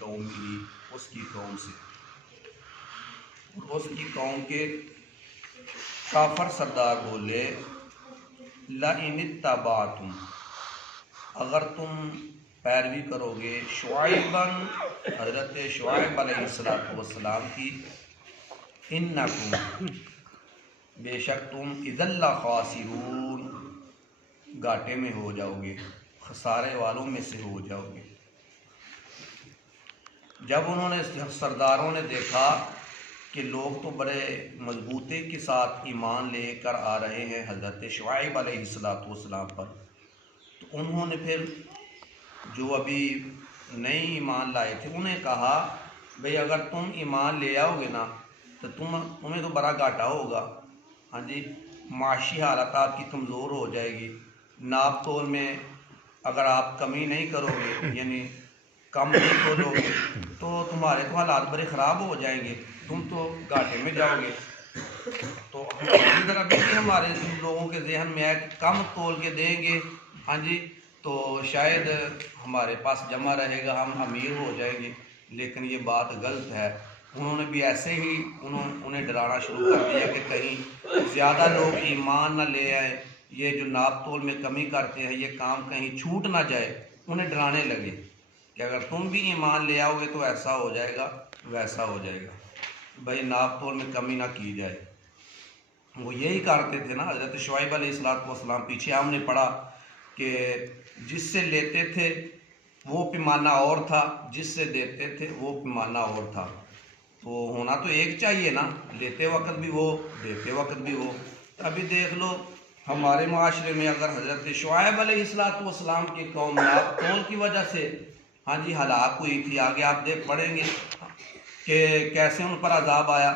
قومی، اس کی قوم سے، اور اس کی قوم کے کافر سردار بولے لَإِنِ اتَّبَعْتُمْ، اگر تم پیروی کرو گے شعیباً، حضرت شعیب علیہ السلام کی، اِنَّکُمْ، بے شک تم اِذًا لَخَاسِرُونَ، گھاٹے میں ہو جاؤ گے، خسارے والوں میں سے ہو جاؤ گے۔ جب انہوں نے سرداروں نے دیکھا کہ لوگ تو بڑے مضبوطی کے ساتھ ایمان لے کر آ رہے ہیں حضرت شعیب علیہ السلام پر، تو انہوں نے پھر جو ابھی نئی ایمان لائے تھے انہیں کہا بھئی اگر تم ایمان لے آؤ گے نا تو تمہیں تو بڑا گھاٹا ہوگا، ہاں جی، معاشی حالت آپ کی کمزور ہو جائے گی، ناپ تول میں اگر آپ کمی نہیں کرو گے، یعنی کم نہیں کھولو گے تو تمہارے تو حالات بڑے خراب ہو جائیں گے، تم تو گھاٹے میں جاؤ گے۔ تو ادھر ابھی بھی ہمارے لوگوں کے ذہن میں ہے کہ کم تول کے دیں گے، ہاں جی، تو شاید ہمارے پاس جمع رہے گا، ہم امیر ہو جائیں گے، لیکن یہ بات غلط ہے۔ انہوں نے بھی ایسے ہی انہیں ڈرانا شروع کر دیا کہ کہیں زیاددہ لوگ ایمان نہ لے آئیں، یہ جو ناپ تول میں کمی کرتے ہیں یہ کام کہیں چھوٹ نہ جائے، انہیں ڈرانے لگے کہ اگر تم بھی ایمان لے آؤ گے تو ایسا ہو جائے گا ویسا ہو جائے گا، بھائی ناپ تول میں کمی نہ کی جائے۔ وہ یہی کرتے تھے نا حضرت شعیب علیہ السلام، پیچھے ہم نے پڑھا کہ جس سے لیتے تھے وہ پیمانہ اور تھا، جس سے دیتے تھے وہ پیمانہ اور تھا، تو ہونا تو ایک چاہیے نا، لیتے وقت بھی وہ دیتے وقت بھی وہ۔ ابھی دیکھ لو ہمارے معاشرے میں اگر حضرت شعیب علیہ السلام کی قوم ناپ تول کی وجہ سے ہاں جی ہلاک ہوئی تھی، آگے آپ دیکھ پڑھیں گے کہ کیسے ان پر عذاب آیا،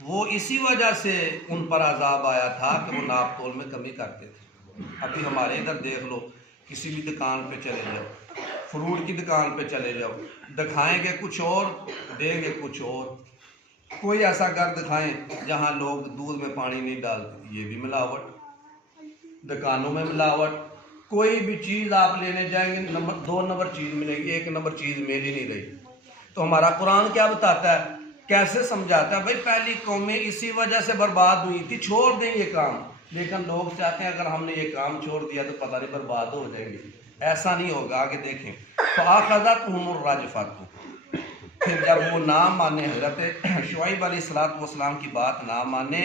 وہ اسی وجہ سے ان پر عذاب آیا تھا کہ وہ ناپ تول میں کمی کرتے تھے۔ ابھی ہمارے ادھر دیکھ لو، کسی بھی دکان پہ چلے جاؤ، فروٹ کی دکان پہ چلے جاؤ، دکھائیں گے کچھ اور دیں گے کچھ اور، کوئی ایسا گھر دکھائیں جہاں لوگ دودھ میں پانی نہیں ڈالتے، یہ بھی ملاوٹ، دکانوں میں ملاوٹ، کوئی بھی چیز آپ لینے جائیں گے دو نمبر چیز ملے گی، ایک نمبر چیز مل ہی نہیں رہی۔ تو ہمارا قرآن کیا بتاتا ہے، کیسے سمجھاتا ہے، بھائی پہلی قومیں اسی وجہ سے برباد ہوئی تھی، چھوڑ دیں یہ کام، لیکن لوگ چاہتے ہیں اگر ہم نے یہ کام چھوڑ دیا تو پتہ نہیں برباد ہو جائیں گے، ایسا نہیں ہوگا۔ آگے دیکھیں فَأَخَذَتْهُمُ الرَّجْفَةُ، پھر جب وہ نہ مانے، حضرت شعیب علیہ السلام کی بات نہ مانے،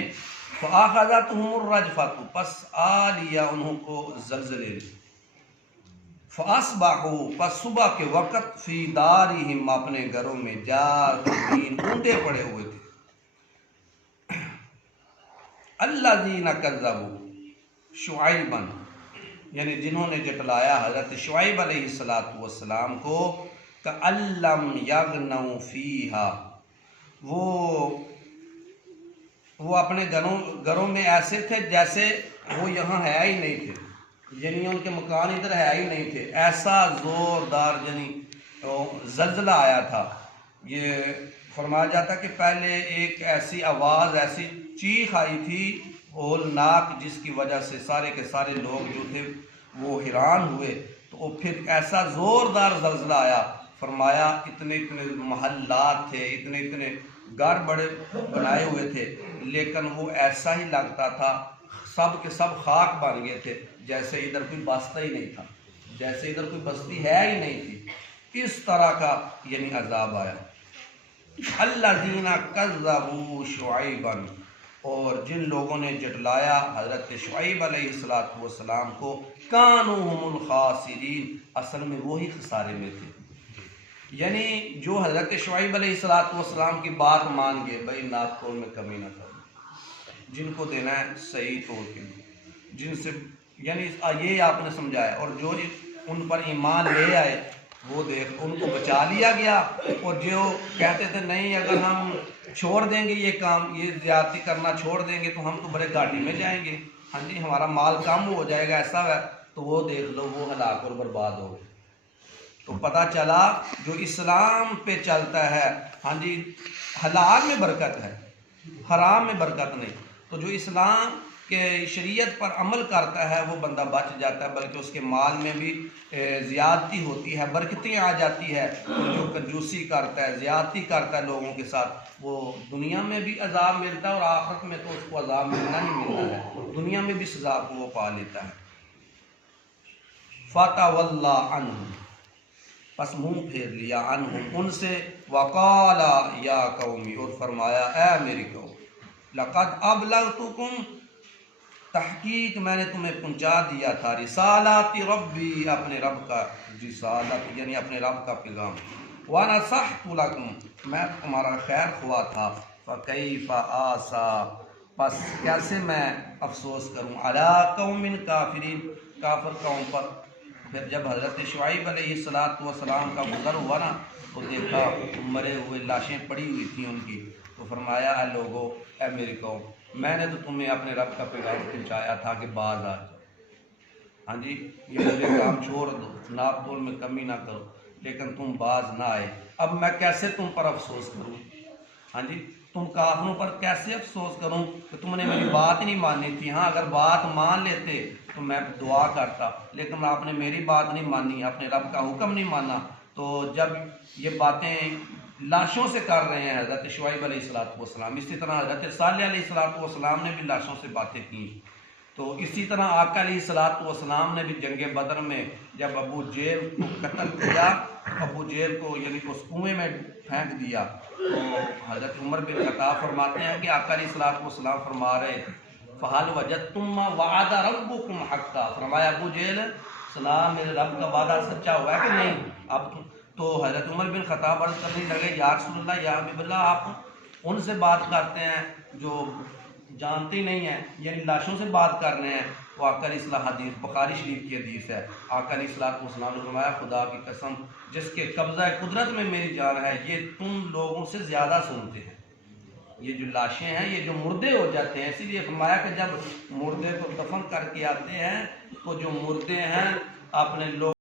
فَأَخَذَتْهُمُ الرَّجْفَةُ، پس آ لیا انہوں کو زلزلے نے، فَأَصْبَحُوا، پس صبح کے وقت فی دارہم، اپنے گھروں میں، جاثمین، اونٹے پڑے ہوئے تھے۔ الذین کذبوا شعیبا، یعنی جنہوں نے جٹلایا حضرت شعیب علیہ السلام کو، کأن لم یغنوا فیہا، وہ اپنے گھروں میں ایسے تھے جیسے وہ یہاں ہے ہی نہیں تھے، یعنی ان کے مکان ادھر ہے ہی نہیں تھے، ایسا زوردار یعنی زلزلہ آیا تھا۔ یہ فرمایا جاتا کہ پہلے ایک ایسی آواز، ایسی چیخ آئی تھی ہولناک، جس کی وجہ سے سارے کے سارے لوگ جو تھے وہ حیران ہوئے، تو پھر ایسا زوردار زلزلہ آیا، فرمایا اتنے محلات تھے، اتنے گھر بڑے بنائے ہوئے تھے، لیکن وہ ایسا ہی لگتا تھا سب کے سب خاک بن گئے تھے، جیسے ادھر کوئی بستا ہی نہیں تھا، جیسے ادھر کوئی بستی ہے ہی نہیں تھی، اس طرح کا یعنی عذاب آیا۔ الذین کذبوا شعیبا، اور جن لوگوں نے جٹلایا حضرت شعیب علیہ السلام کو، کانوا هم الخاسرین، اصل میں وہی خسارے میں تھے، یعنی جو حضرت شعیب علیہ السلام کی بات مان گئے، بھائی ناپ تول میں کمی نہ کرو، جن کو دینا ہے صحیح طور کے، جن سے یعنی یہ آپ نے سمجھایا، اور جو ان پر ایمان لے آئے وہ دیکھ ان کو بچا لیا گیا، اور جو کہتے تھے نہیں اگر ہم چھوڑ دیں گے یہ کام، یہ زیادتی کرنا چھوڑ دیں گے تو ہم تو بڑے گھاٹے میں جائیں گے، ہاں جی ہمارا مال کم ہو جائے گا، ایسا ہے، تو وہ دیکھ لو وہ ہلاک اور برباد ہو گئے۔ تو پتہ چلا جو اسلام پہ چلتا ہے، ہاں جی حلال میں برکت ہے، حرام میں برکت نہیں۔ تو جو اسلام کہ شریعت پر عمل کرتا ہے وہ بندہ بچ جاتا ہے، بلکہ اس کے مال میں بھی زیادتی ہوتی ہے، برکتیں آ جاتی ہے۔ جو کنجوسی کرتا ہے، زیادتی کرتا ہے لوگوں کے ساتھ، وہ دنیا میں بھی عذاب ملتا ہے اور آخرت میں تو اس کو عذاب ملنا ہی ملنا ہے، دنیا میں بھی سزا کو وہ پا لیتا ہے۔ فَتَوَلَّى عَنْهُمْ، پس منہ پھیر لیا، عنہم ان سے، وقال یا قومی، اور فرمایا اے میری قوم، لقد ابلغتکم، تحقیق میں نے تمہیں پہنچا دیا تھا، رسالات ربی، اپنے رب کا رسالت یعنی اپنے رب کا پیغام، ونصحت لکم، میں تمہارا خیر خواہ تھا، فکیف آسا، پس کیسے میں افسوس کروں، علی قوم کافرین، کافر قوم پر۔ پھر جب حضرت شعیب علیہ السلام کا گزر ہوا نا، تو دیکھا مرے ہوئے لاشیں پڑی ہوئی تھیں ان کی، تو فرمایا اے لوگو، اے میری قوم، میں نے تو تمہیں اپنے رب کا پیغام پہنچایا تھا کہ باز آ جاؤ، ہاں جی، یہ مجھے کام چھوڑ دو، ناپ تول میں کمی نہ کرو، لیکن تم باز نہ آئے، اب میں کیسے تم پر افسوس کروں، ہاں جی، تم کافروں پر کیسے افسوس کروں کہ تم نے میری بات نہیں مانی تھی۔ ہاں اگر بات مان لیتے تو میں دعا کرتا، لیکن آپ نے میری بات نہیں مانی، اپنے رب کا حکم نہیں مانا۔ تو جب یہ باتیں لاشوں سے کر رہے ہیں حضرت شعیب علیہ السلام، اسی طرح حضرت صالح علیہ السلام نے بھی لاشوں سے باتیں کی، تو اسی طرح آقا علیہ السلام نے بھی جنگ بدر میں جب ابو جہل کو قتل کیا، ابو جہل کو یعنی اس کنویں میں پھینک دیا، تو حضرت عمر بن خطاب فرماتے ہیں کہ آقا علیہ السلام فرما رہے تھے، فَهَلْ وَجَدْتُمْ مَا وَعَدَ رَبُّكُمْ حَقًّا، فرمایا ابو جہل سلام، میرے رب کا وعدہ سچا ہوا ہے کہ نہیں؟ اب تو حضرت عمر بن خطاب عرض کرنے لگے، یا رسول اللہ، یا حبیب اللہ، آپ ان سے بات کرتے ہیں جو جانتے نہیں ہیں، یعنی لاشوں سے بات کر رہے ہیں۔ وہ آقا علیہ السلام، حدیث بخاری شریف کی حدیث ہے، آقا علیہ السلام نے فرمایا خدا کی قسم جس کے قبضہ قدرت میں میری جان ہے، یہ تم لوگوں سے زیادہ سنتے ہیں۔ یہ جو لاشیں ہیں، یہ جو مردے ہو جاتے ہیں، اسی لیے فرمایا کہ جب مردے کو دفن کر کے آتے ہیں تو جو مردے ہیں اپنے لوگ